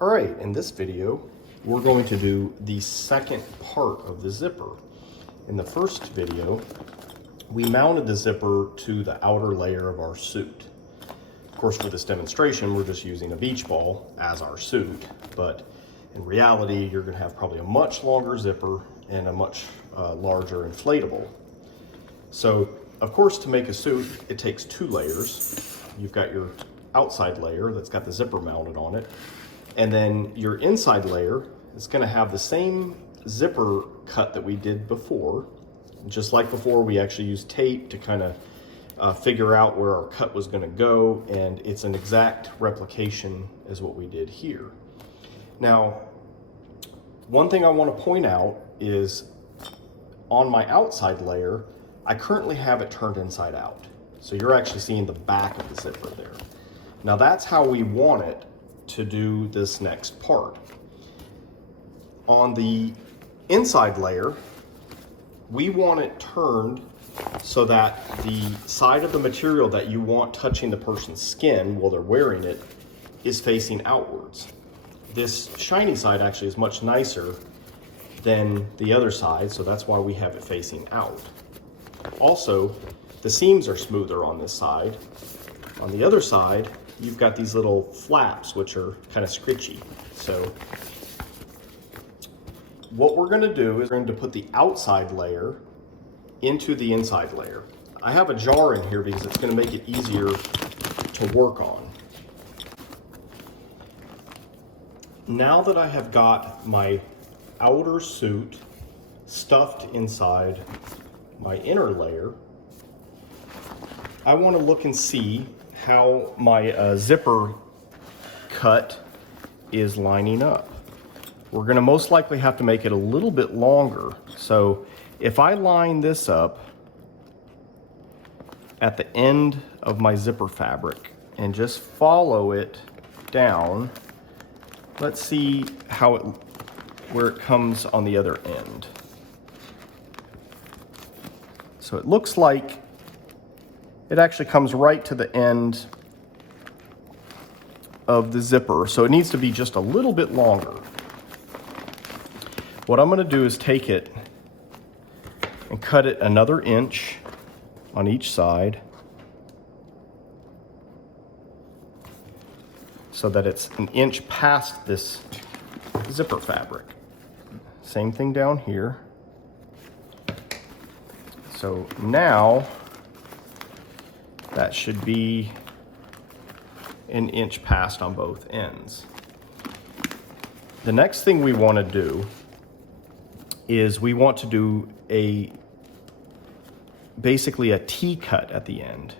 All right, in this video, we're going to do the second part of the zipper. In the first video, we mounted the zipper to the outer layer of our suit. Of course, for this demonstration, we're just using a beach ball as our suit, but in reality, you're gonna have probably a much longer zipper and a much larger inflatable. So, of course, to make a suit, it takes two layers. You've got your outside layer that's got the zipper mounted on it, and then your inside layer is gonna have the same zipper cut that we did before. Just like before, we actually used tape to kind of figure out where our cut was gonna go, and it's an exact replication as what we did here. Now, one thing I wanna point out is on my outside layer, I currently have it turned inside out. So you're actually seeing the back of the zipper there. Now that's how we want it to do this next part. On the inside layer, we want it turned so that the side of the material that you want touching the person's skin while they're wearing it is facing outwards. This shiny side actually is much nicer than the other side, so that's why we have it facing out. Also, the seams are smoother on this side. On the other side, you've got these little flaps, which are kind of scritchy. So what we're gonna do is we're going to put the outside layer into the inside layer. I have a jar in here because it's gonna make it easier to work on. Now that I have got my outer suit stuffed inside my inner layer, I want to look and see how my zipper cut is lining up. We're going to most likely have to make it a little bit longer. So if I line this up at the end of my zipper fabric and just follow it down, let's see how where it comes on the other end. So it looks like it actually comes right to the end of the zipper, so it needs to be just a little bit longer. What I'm going to do is take it and cut it another inch on each side so that it's an inch past this zipper fabric. Same thing down here. So now that should be an inch past on both ends. The next thing we want to do is we want to do basically a T-cut at the end.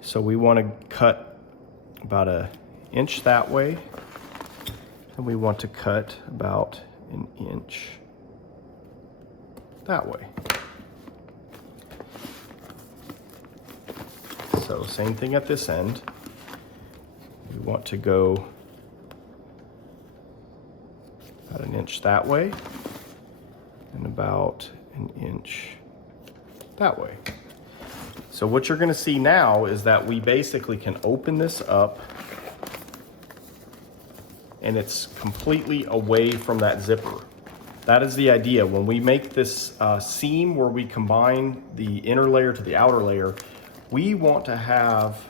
So we want to cut about an inch that way, and we want to cut about an inch that way. So same thing at this end. We want to go about an inch that way and about an inch that way. So what you're going to see now is that we basically can open this up and it's completely away from that zipper. That is the idea. When we make this seam where we combine the inner layer to the outer layer, we want to have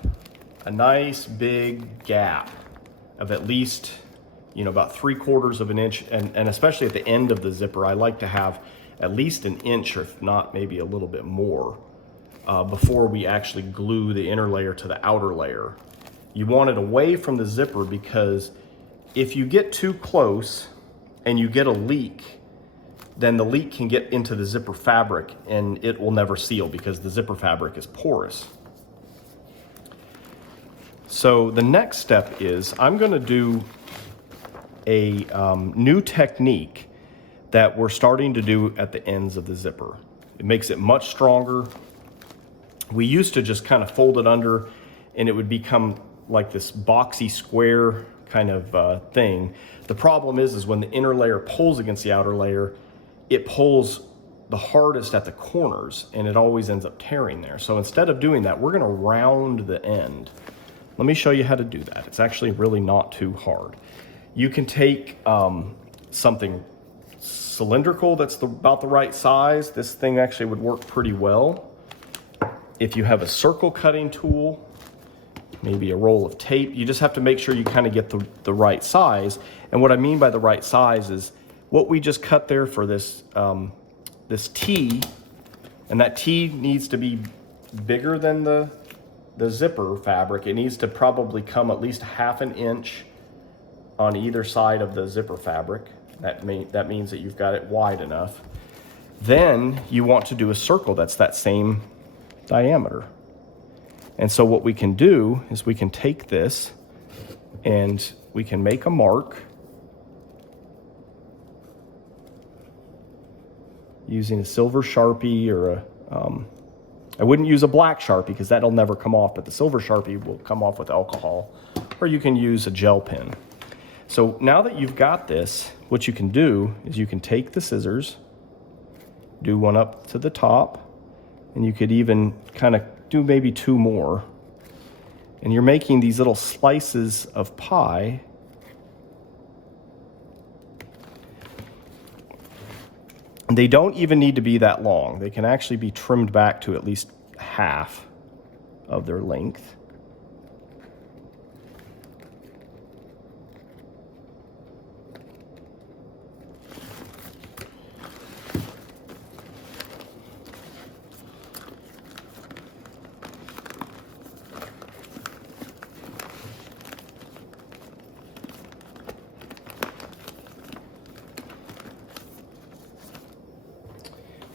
a nice big gap of at least, about 3/4 of an inch, and especially at the end of the zipper, I like to have at least an inch, or if not, maybe a little bit more, before we actually glue the inner layer to the outer layer. You want it away from the zipper because if you get too close and you get a leak, then the leak can get into the zipper fabric and it will never seal because the zipper fabric is porous. So the next step is I'm going to do a new technique that we're starting to do at the ends of the zipper. It makes it much stronger. We used to just kind of fold it under and it would become like this boxy square kind of thing. The problem is when the inner layer pulls against the outer layer, it pulls the hardest at the corners and it always ends up tearing there. So instead of doing that, we're going to round the end. Let me show you how to do that. It's actually really not too hard. You can take something cylindrical that's about the right size. This thing actually would work pretty well. If you have a circle cutting tool, maybe a roll of tape, you just have to make sure you kind of get the right size. And what I mean by the right size is what we just cut there for this, this T, and that T needs to be bigger than the zipper fabric. It needs to probably come at least 1/2 inch on either side of the zipper fabric. That means that you've got it wide enough. Then you want to do a circle that's that same diameter. And so what we can do is we can take this and we can make a mark using a silver Sharpie or a, I wouldn't use a black Sharpie because that'll never come off, but the silver Sharpie will come off with alcohol, or you can use a gel pen. So now that you've got this, what you can do is you can take the scissors, do one up to the top, and you could even kind of do maybe 2 more. And you're making these little slices of pie. They don't even need to be that long. They can actually be trimmed back to at least half of their length.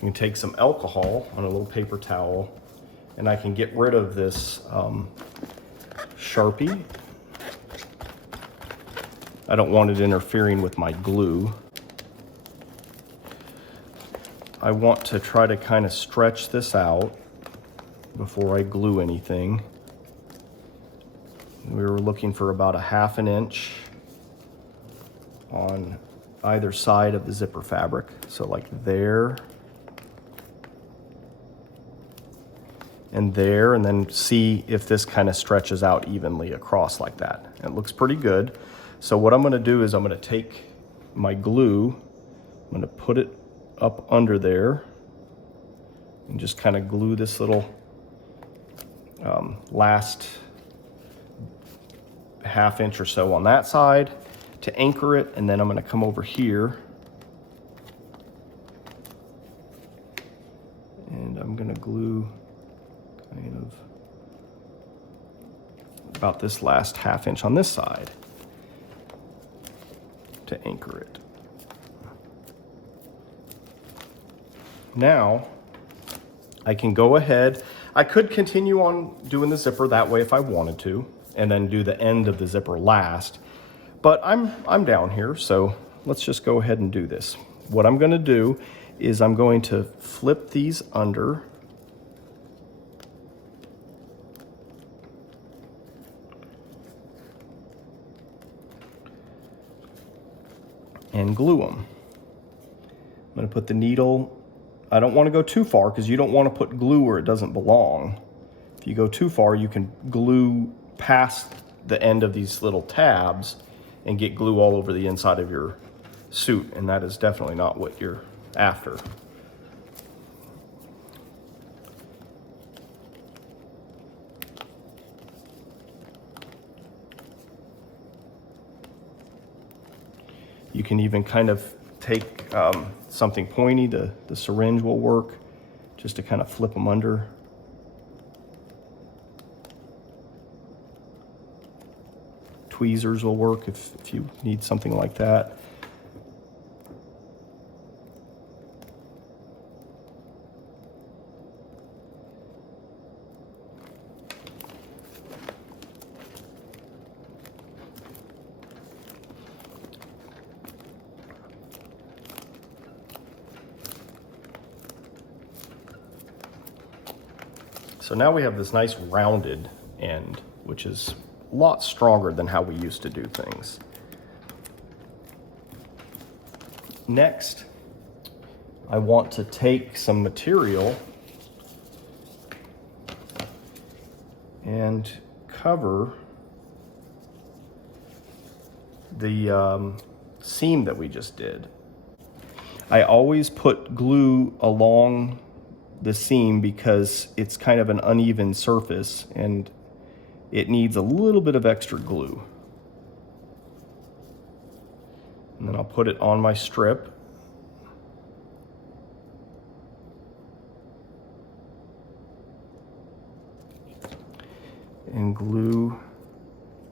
You can take some alcohol on a little paper towel, and I can get rid of this Sharpie. I don't want it interfering with my glue. I want to try to kind of stretch this out before I glue anything. We were looking for about 1/2 inch on either side of the zipper fabric. So like there and there, and then see if this kind of stretches out evenly across like that. It looks pretty good. So what I'm gonna do is I'm gonna take my glue, I'm gonna put it up under there and just kind of glue this little last 1/2 inch or so on that side to anchor it, and then I'm gonna come over here and I'm gonna glue kind of about this last 1/2 inch on this side to anchor it. Now I can go ahead, I could continue on doing the zipper that way if I wanted to, and then do the end of the zipper last, but I'm down here, so let's just go ahead and do this. What I'm gonna do is I'm going to flip these under and glue them. I'm gonna put the needle, I don't wanna go too far because you don't wanna put glue where it doesn't belong. If you go too far, you can glue past the end of these little tabs and get glue all over the inside of your suit, and that is definitely not what you're after. You can even kind of take something pointy, the syringe will work, just to kind of flip them under. Tweezers will work if you need something like that. So now we have this nice rounded end, which is a lot stronger than how we used to do things. Next, I want to take some material and cover the seam that we just did. I always put glue along the seam because it's kind of an uneven surface and it needs a little bit of extra glue. And then I'll put it on my strip. And glue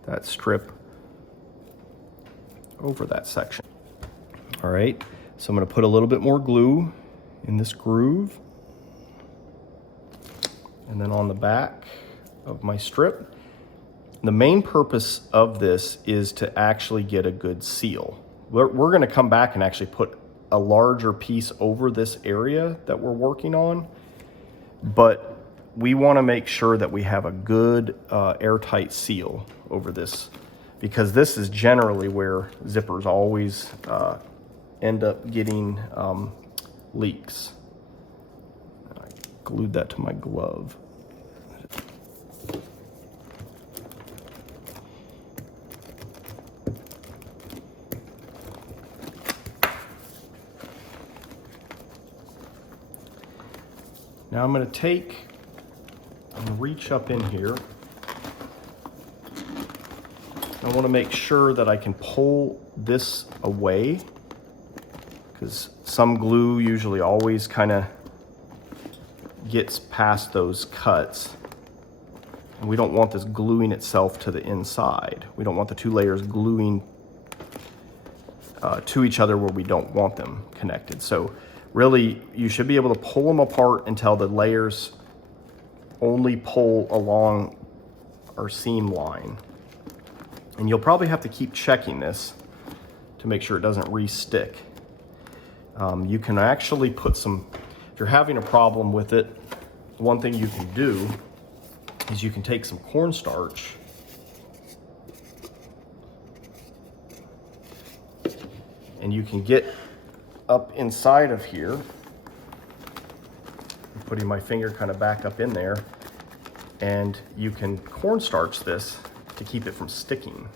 that strip over that section. All right, so I'm going to put a little bit more glue in this groove. And then on the back of my strip. The main purpose of this is to actually get a good seal. We're going to come back and actually put a larger piece over this area that we're working on, but we want to make sure that we have a good airtight seal over this, because this is generally where zippers always end up getting leaks. I glued that to my glove. Now I'm going to reach up in here. I want to make sure that I can pull this away, because some glue usually always kind of gets past those cuts. And we don't want this gluing itself to the inside. We don't want the two layers gluing to each other where we don't want them connected. So really, you should be able to pull them apart until the layers only pull along our seam line. And you'll probably have to keep checking this to make sure it doesn't re-stick. You can actually put some, if you're having a problem with it, one thing you can do is you can take some cornstarch and you can get up inside of here. I'm putting my finger kind of back up in there, and you can cornstarch this to keep it from sticking.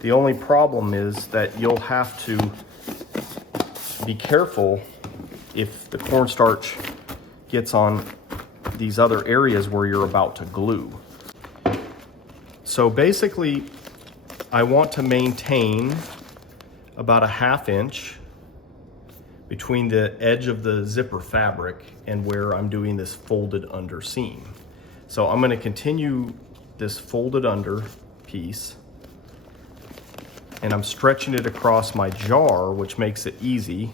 The only problem is that you'll have to be careful if the cornstarch gets on these other areas where you're about to glue. So basically, I want to maintain about a 1/2 inch between the edge of the zipper fabric and where I'm doing this folded under seam. So I'm going to continue this folded under piece, and I'm stretching it across my jar, which makes it easy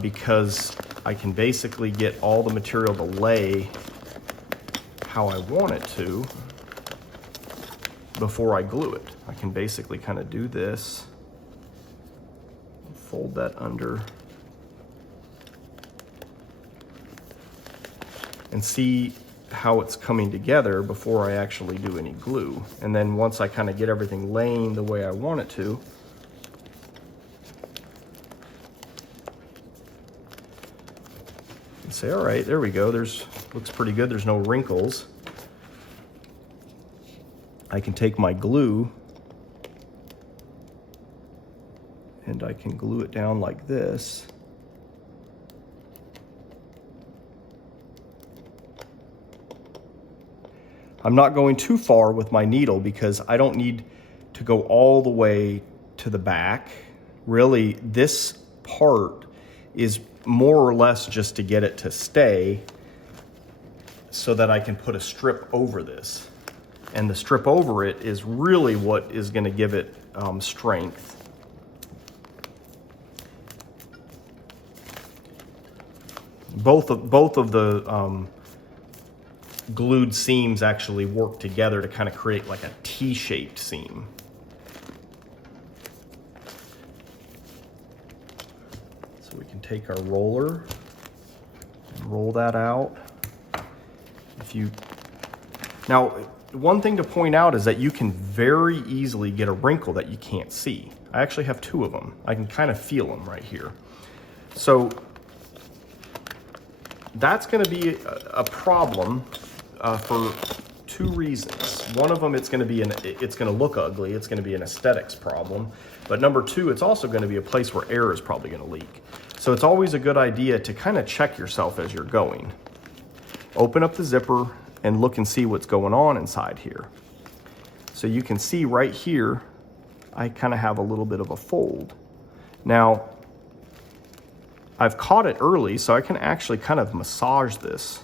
because I can basically get all the material to lay how I want it to before I glue it. I can basically kind of do this, fold that under, and see how it's coming together before I actually do any glue. And then once I kind of get everything laying the way I want it to, and say, all right, there we go. Looks pretty good. There's no wrinkles. I can take my glue and I can glue it down like this. I'm not going too far with my needle because I don't need to go all the way to the back. Really, this part is more or less just to get it to stay so that I can put a strip over this. And the strip over it is really what is going to give it strength. Both of the glued seams actually work together to kind of create like a T-shaped seam. So we can take our roller and roll that out. Now, one thing to point out is that you can very easily get a wrinkle that you can't see. I actually have 2 of them. I can kind of feel them right here. So that's going to be a problem for two reasons. One of them, it's going to look ugly. It's going to be an aesthetics problem. But number two, it's also going to be a place where air is probably going to leak. So it's always a good idea to kind of check yourself as you're going. Open up the zipper and look and see what's going on inside here. So you can see right here, I kind of have a little bit of a fold. Now, I've caught it early, so I can actually kind of massage this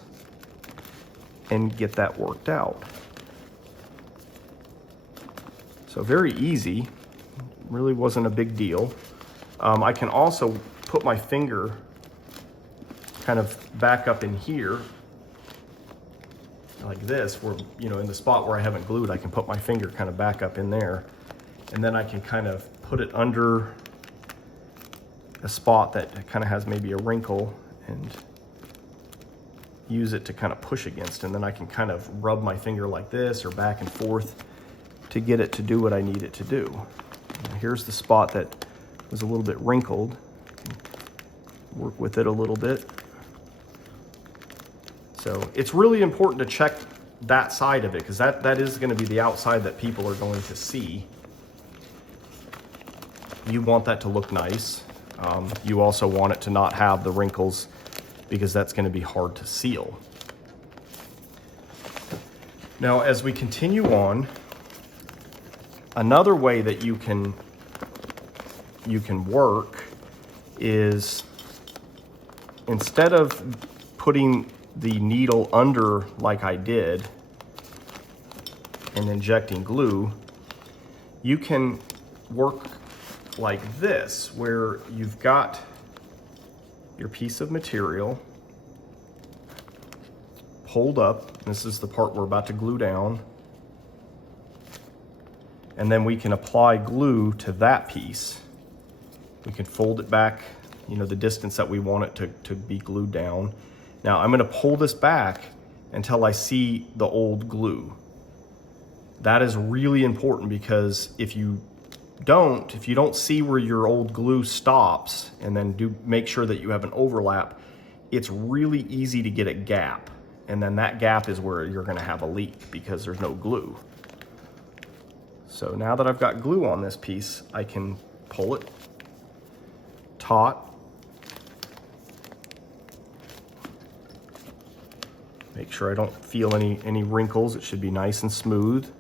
and get that worked out. So very easy, really wasn't a big deal. I can also put my finger kind of back up in here like this, where, you know, in the spot where I haven't glued, I can put my finger kind of back up in there, and then I can kind of put it under a spot that kind of has maybe a wrinkle and use it to kind of push against, and then I can kind of rub my finger like this or back and forth to get it to do what I need it to do. Now, here's the spot that was a little bit wrinkled. Work with it a little bit. So it's really important to check that side of it, because that is going to be the outside that people are going to see. You want that to look nice. You also want it to not have the wrinkles, because that's going to be hard to seal. Now, as we continue on, another way that you can work is, instead of putting the needle under like I did and injecting glue, you can work like this, where you've got your piece of material pulled up. This is the part we're about to glue down. And then we can apply glue to that piece. We can fold it back, you know, the distance that we want it to be glued down. Now I'm gonna pull this back until I see the old glue. That is really important, because if you don't see where your old glue stops and then make sure that you have an overlap, it's really easy to get a gap. And then that gap is where you're gonna have a leak, because there's no glue. So now that I've got glue on this piece, I can pull it taut. Make sure I don't feel any wrinkles. It should be nice and smooth.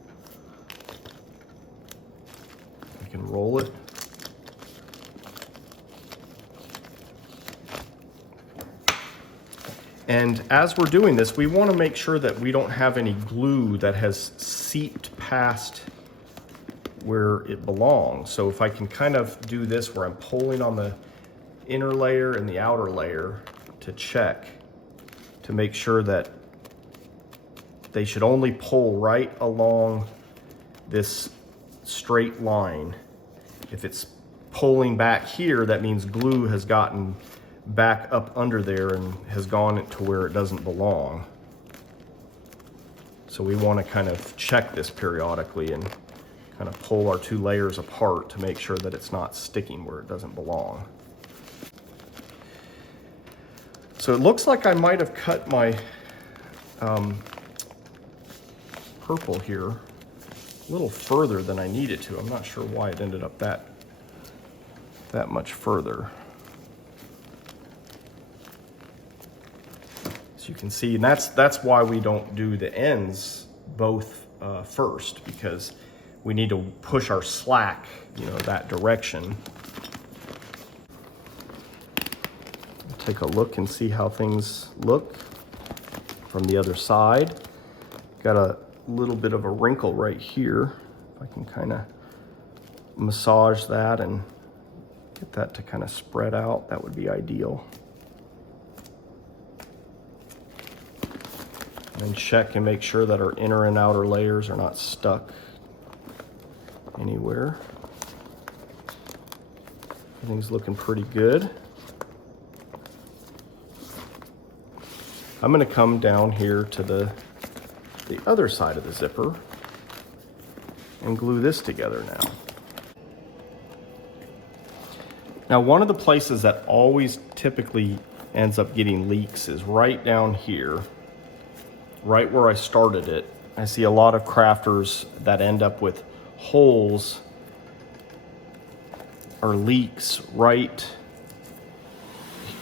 I can roll it. And as we're doing this, we want to make sure that we don't have any glue that has seeped past where it belongs. So if I can kind of do this, where I'm pulling on the inner layer and the outer layer to check, to make sure that they should only pull right along this straight line. If it's pulling back here, that means glue has gotten back up under there and has gone to where it doesn't belong. So we want to kind of check this periodically and kind of pull our two layers apart to make sure that it's not sticking where it doesn't belong. So it looks like I might have cut my purple here a little further than I needed to. I'm not sure why it ended up that much further. As you can see, and that's why we don't do the ends both first, because we need to push our slack, you know, that direction. Take a look and see how things look from the other side. Got a little bit of a wrinkle right here. If I can kind of massage that and get that to kind of spread out, that would be ideal. And check and make sure that our inner and outer layers are not stuck anywhere. Everything's looking pretty good. I'm going to come down here to the other side of the zipper and glue this together now. Now, one of the places that always typically ends up getting leaks is right down here, right where I started it. I see a lot of crafters that end up with holes or leaks right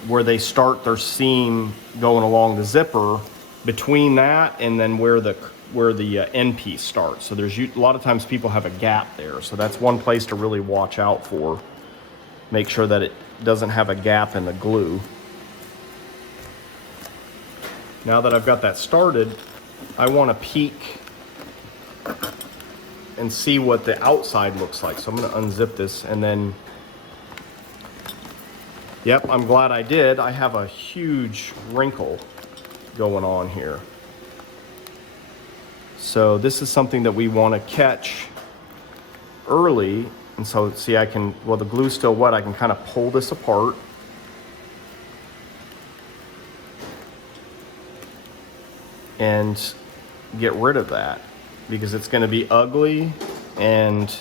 where they start their seam going along the zipper, between that and then where the end piece starts. So there's a lot of times people have a gap there. So that's one place to really watch out for. Make sure that it doesn't have a gap in the glue. Now that I've got that started, I want to peek and see what the outside looks like. So I'm going to unzip this and then, yep, I'm glad I did. I have a huge wrinkle going on here. So this is something that we want to catch early. And so see, I can, well, the glue's still wet, I can kind of pull this apart. And get rid of that, because it's going to be ugly, and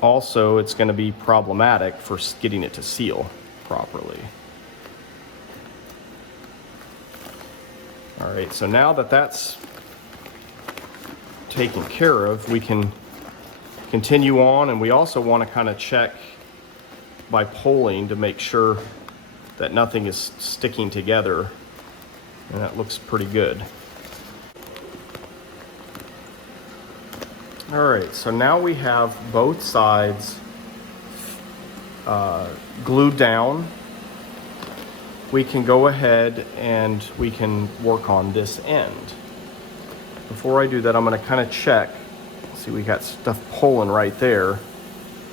also it's going to be problematic for getting it to seal properly. All right, so now that that's taken care of, we can continue on, and we also want to kind of check by pulling to make sure that nothing is sticking together, and that looks pretty good. All right, so now we have both sides glued down. We can go ahead and we can work on this end. Before I do that, I'm going to kind of check. See, we got stuff pulling right there.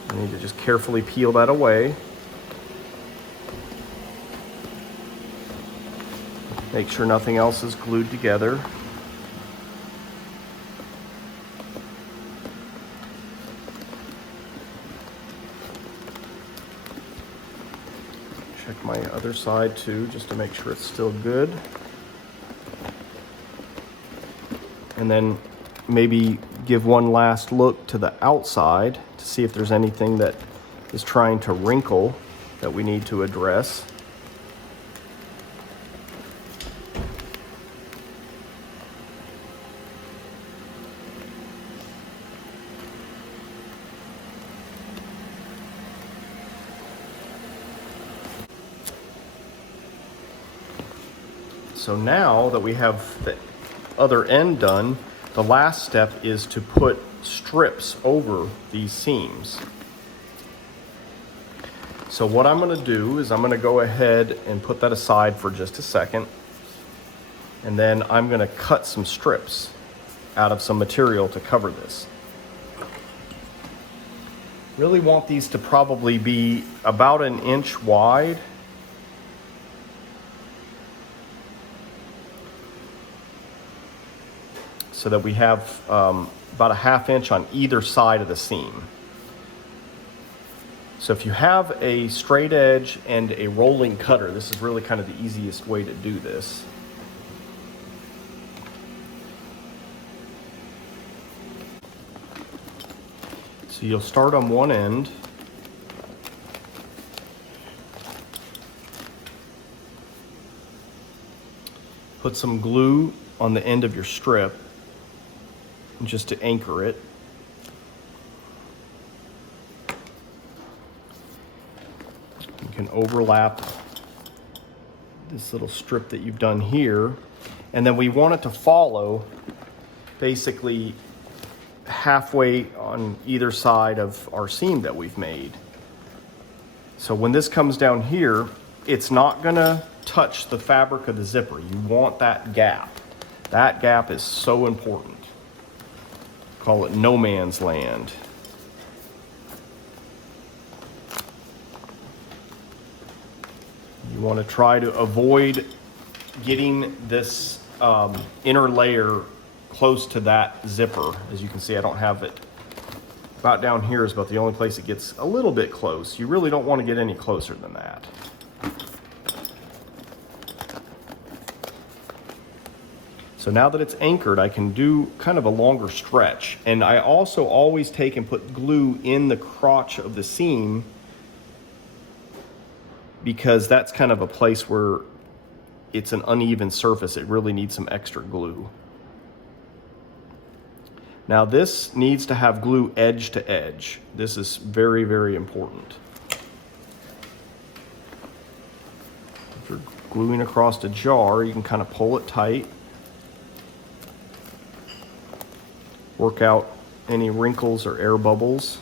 I need to just carefully peel that away. Make sure nothing else is glued together. Check my other side too, just to make sure it's still good. And then maybe give one last look to the outside to see if there's anything that is trying to wrinkle that we need to address. So now that we have the other end done, the last step is to put strips over these seams. So what I'm going to do is I'm going to go ahead and put that aside for just a second, and then I'm going to cut some strips out of some material to cover this. Really want these to probably be about 1 inch wide. So that we have about 1/2 inch on either side of the seam. So if you have a straight edge and a rolling cutter, this is really kind of the easiest way to do this. So you'll start on one end. Put some glue on the end of your strip, just to anchor it. You can overlap this little strip that you've done here, and then we want it to follow basically halfway on either side of our seam that we've made. So when this comes down here, it's not gonna touch the fabric of the zipper. You want that gap. That gap is so important. Call it no man's land. You want to try to avoid getting this inner layer close to that zipper. As you can see, I don't have it. About down here is about the only place it gets a little bit close. You really don't want to get any closer than that. So now that it's anchored, I can do kind of a longer stretch. And I also always take and put glue in the crotch of the seam, because that's kind of a place where it's an uneven surface. It really needs some extra glue. Now this needs to have glue edge to edge. This is very, very important. If you're gluing across a jar, you can kind of pull it tight. Work out any wrinkles or air bubbles.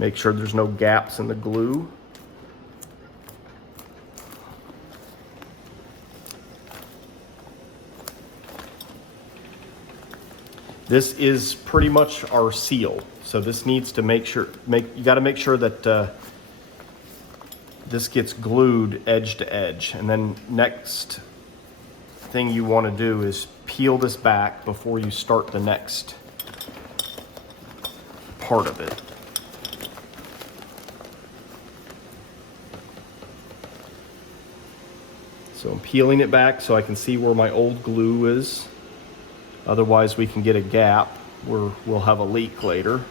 Make sure there's no gaps in the glue. This is pretty much our seal. So this needs to you gotta make sure that this gets glued edge to edge. And then next thing you wanna do is peel this back before you start the next part of it. So I'm peeling it back so I can see where my old glue is. Otherwise we can get a gap where we'll have a leak later.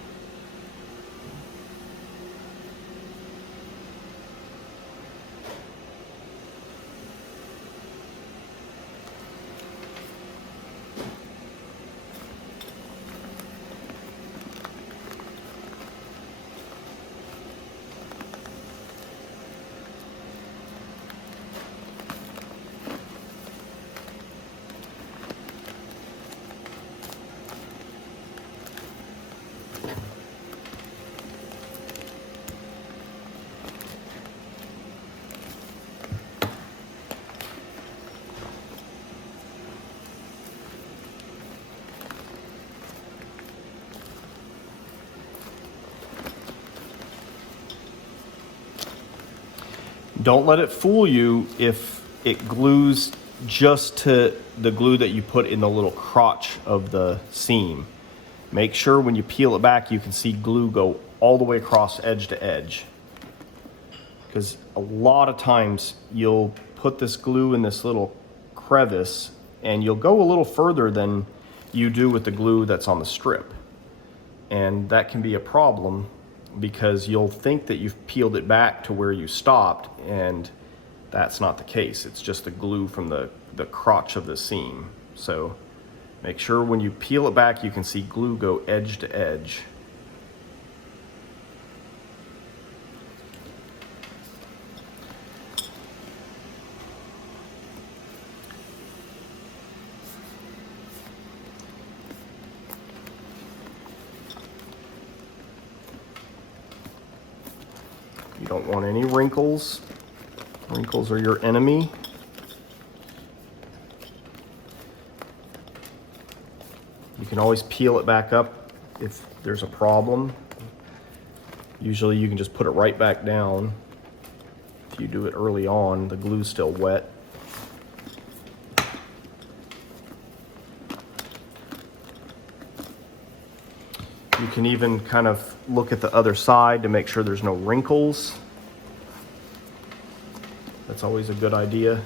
Don't let it fool you if it glues just to the glue that you put in the little crotch of the seam. Make sure when you peel it back, you can see glue go all the way across edge to edge. Because a lot of times you'll put this glue in this little crevice and you'll go a little further than you do with the glue that's on the strip. And that can be a problem, because you'll think that you've peeled it back to where you stopped, and that's not the case. It's just the glue from the crotch of the seam. So make sure when you peel it back, you can see glue go edge to edge. You don't want any wrinkles. Wrinkles are your enemy. You can always peel it back up if there's a problem. Usually you can just put it right back down. If you do it early on, the glue's still wet. You can even kind of look at the other side to make sure there's no wrinkles. That's always a good idea.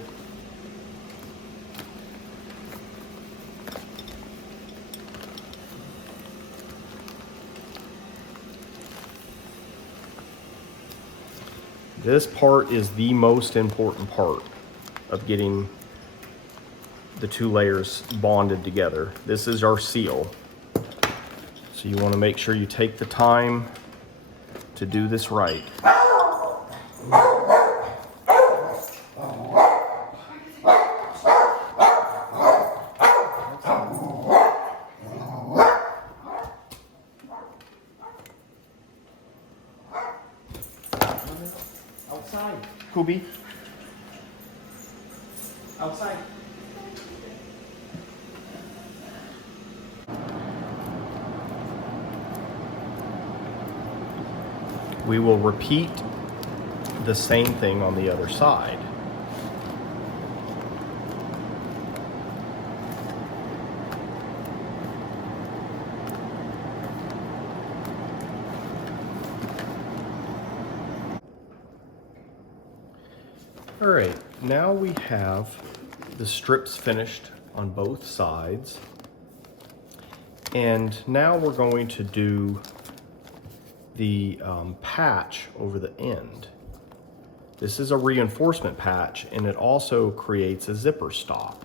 This part is the most important part of getting the two layers bonded together. This is our seal. So you want to make sure you take the time to do this right. Outside. Kubi. Outside. We will repeat the same thing on the other side. All right, now we have the strips finished on both sides. And now we're going to do the patch over the end. This is a reinforcement patch, and it also creates a zipper stop.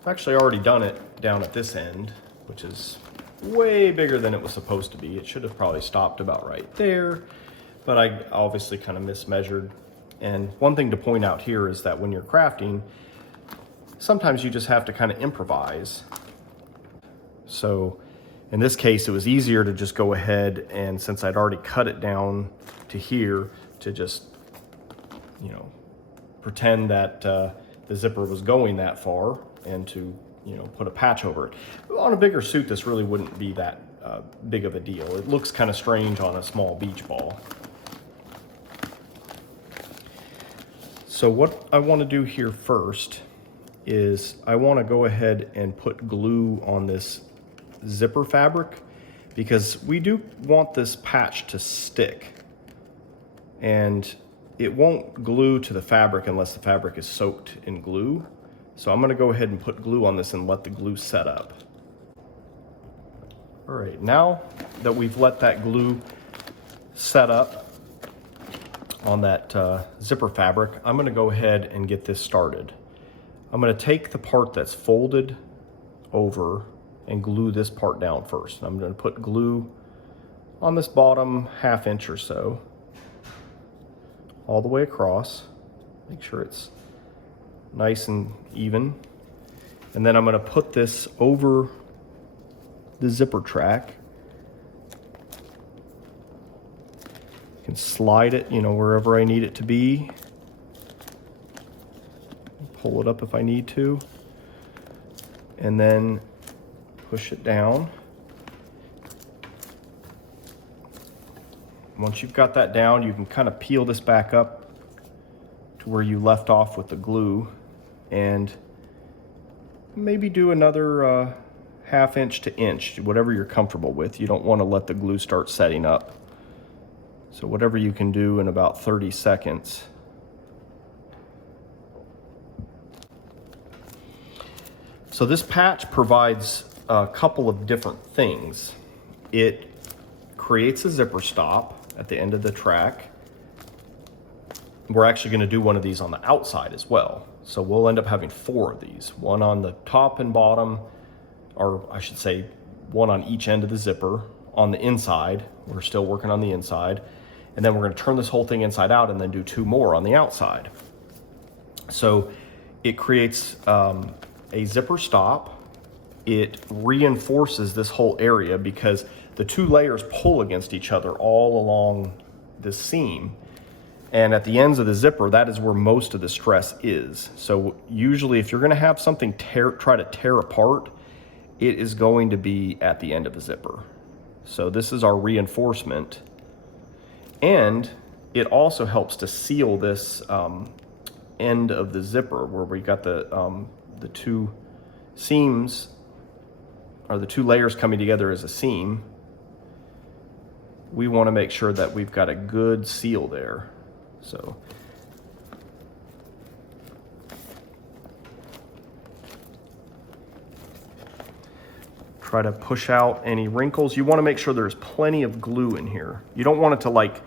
I've actually already done it down at this end, which is way bigger than it was supposed to be. It should have probably stopped about right there, but I obviously kind of mismeasured. And one thing to point out here is that when you're crafting, sometimes you just have to kind of improvise. So in this case, it was easier to just go ahead, and since I'd already cut it down to here, to just, you know, pretend that the zipper was going that far and to, you know, put a patch over it. On a bigger suit, this really wouldn't be that big of a deal. It looks kind of strange on a small beach ball. So what I want to do here first is I want to go ahead and put glue on this zipper fabric, because we do want this patch to stick, and it won't glue to the fabric unless the fabric is soaked in glue. So I'm going to go ahead and put glue on this and let the glue set up. All right, now that we've let that glue set up on that zipper fabric, I'm going to go ahead and get this started. I'm going to take the part that's folded over and glue this part down first. I'm going to put glue on this bottom ½ inch or so, all the way across. Make sure it's nice and even. And then I'm going to put this over the zipper track. You can slide it, you know, wherever I need it to be. Pull it up if I need to. And then push it down. Once you've got that down, you can kind of peel this back up to where you left off with the glue, and maybe do another ½ inch to inch, whatever you're comfortable with. You don't want to let the glue start setting up. So whatever you can do in about 30 seconds. So this patch provides a couple of different things. It creates a zipper stop at the end of the track. We're actually going to do one of these on the outside as well. So we'll end up having 4 of these, one on the top and bottom, or I should say one on each end of the zipper. On the inside, we're still working on the inside. And then we're going to turn this whole thing inside out and then do 2 more on the outside. So it creates a zipper stop. It reinforces this whole area because the 2 layers pull against each other all along this seam. And at the ends of the zipper, that is where most of the stress is. So usually if you're going to have something try to tear apart, it is going to be at the end of the zipper. So this is our reinforcement. And it also helps to seal this end of the zipper where we got the 2 seams, or the 2 layers coming together as a seam. We want to make sure that we've got a good seal there. So try to push out any wrinkles. You want to make sure there's plenty of glue in here. You don't want it to like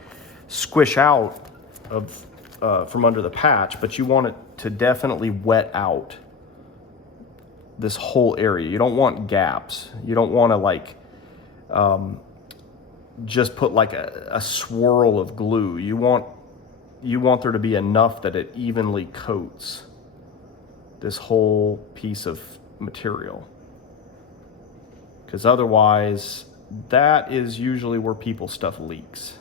squish out of from under the patch, but you want it to definitely wet out this whole area. You don't want gaps. You don't want to like just put like a swirl of glue. You want there to be enough that it evenly coats this whole piece of material. Because otherwise, that is usually where people's stuff leaks.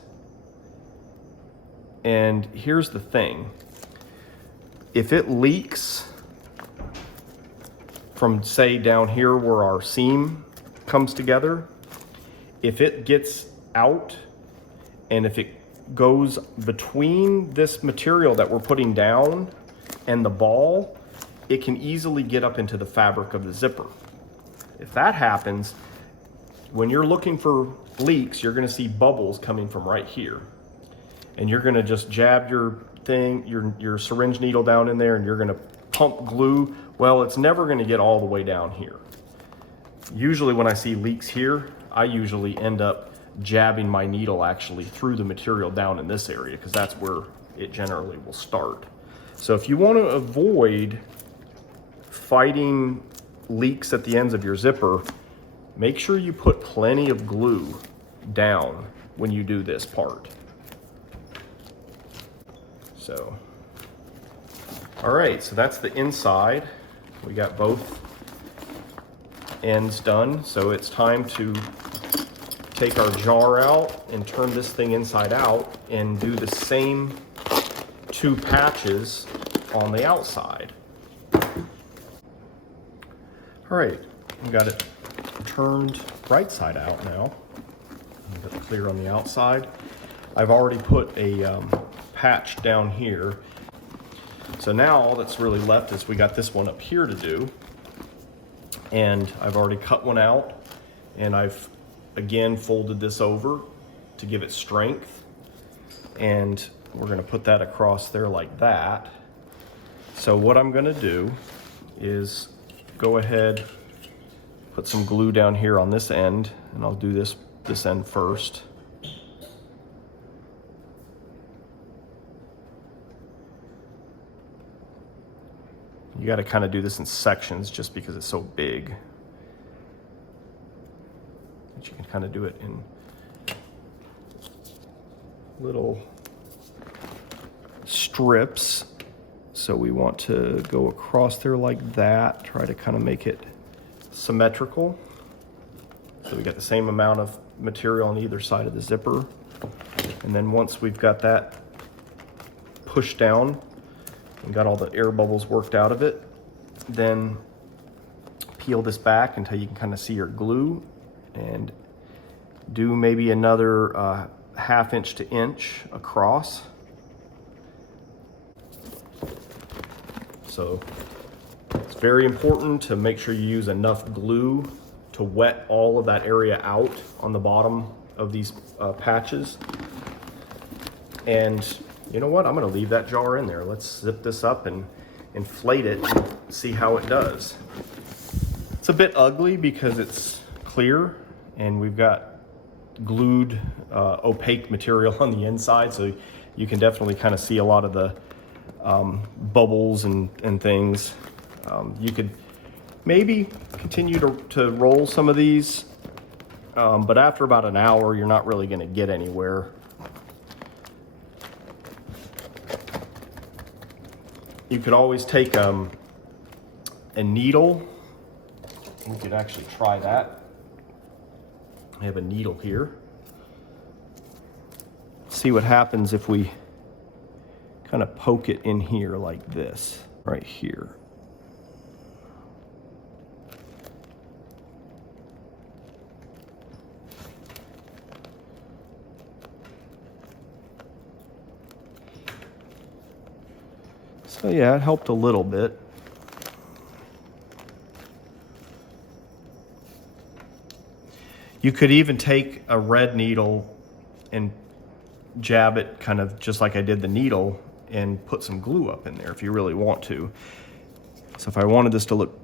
And here's the thing. If it leaks from, say, down here where our seam comes together, if it gets out and if it goes between this material that we're putting down and the ball, it can easily get up into the fabric of the zipper. If that happens, when you're looking for leaks, you're going to see bubbles coming from right here. And you're going to just jab your thing, your syringe needle down in there, and you're going to pump glue. Well, it's never going to get all the way down here. Usually when I see leaks here, I usually end up jabbing my needle actually through the material down in this area, because that's where it generally will start. So if you want to avoid fighting leaks at the ends of your zipper, make sure you put plenty of glue down when you do this part. So, all right, so that's the inside. We got both ends done. So it's time to take our jar out and turn this thing inside out and do the same 2 patches on the outside. All right, we got it turned right side out now. We've got it clear on the outside. I've already put a patch down here. So now all that's really left is we got this one up here to do. And I've already cut one out, and I've again folded this over to give it strength. And we're gonna put that across there like that. So what I'm gonna do is go ahead, put some glue down here on this end, and I'll do this end first. You got to kind of do this in sections just because it's so big. But you can kind of do it in little strips. So we want to go across there like that, try to kind of make it symmetrical. So we got the same amount of material on either side of the zipper. And then once we've got that pushed down and got all the air bubbles worked out of it, then peel this back until you can kind of see your glue, and do maybe another 1/2 inch to inch across. So it's very important to make sure you use enough glue to wet all of that area out on the bottom of these patches. And you know what? I'm gonna leave that jar in there. Let's zip this up and inflate it and see how it does. It's a bit ugly because it's clear and we've got glued opaque material on the inside, so you can definitely kind of see a lot of the bubbles and things. You could maybe continue to roll some of these, but after about an hour, you're not really going to get anywhere. You could always take a needle. We could actually try that. I have a needle here. See what happens if we kind of poke it in here like this, right here. So yeah, it helped a little bit. You could even take a red needle and jab it kind of just like I did the needle and put some glue up in there if you really want to. So if I wanted this to look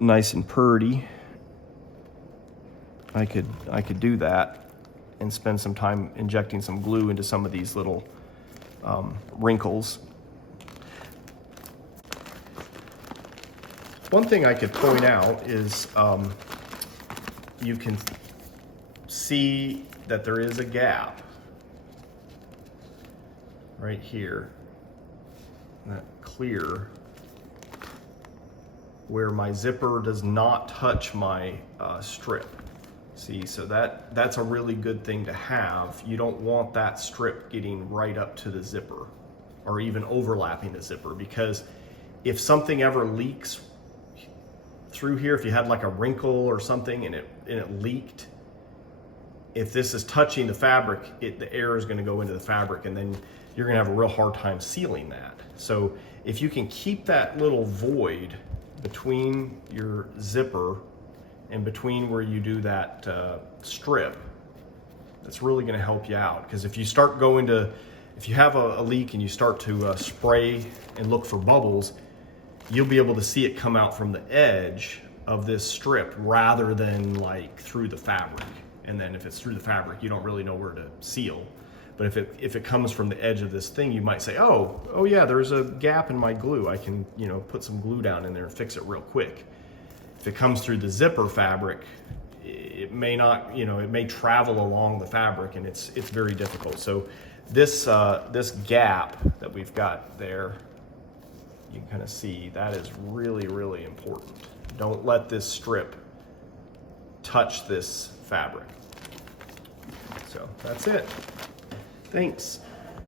nice and purty, I could do that and spend some time injecting some glue into some of these little wrinkles. One thing I could point out is you can see that there is a gap right here, that clear, where my zipper does not touch my strip. See, so that's a really good thing to have. You don't want that strip getting right up to the zipper or even overlapping the zipper, because if something ever leaks through here, if you had like a wrinkle or something and it leaked, if this is touching the fabric, the air is going to go into the fabric, and then you're going to have a real hard time sealing that. So if you can keep that little void between your zipper and between where you do that strip, that's really going to help you out. Because if you start going to, if you have a leak and you start to spray and look for bubbles, you'll be able to see it come out from the edge of this strip rather than like through the fabric. And then if it's through the fabric, you don't really know where to seal. But if it comes from the edge of this thing, you might say, oh yeah, there's a gap in my glue. I can, you know, put some glue down in there and fix it real quick. If it comes through the zipper fabric, it may not, you know, it may travel along the fabric, and it's very difficult. So this this gap that we've got there, you can kind of see that is really, really important. Don't let this strip touch this fabric. So that's it. Thanks.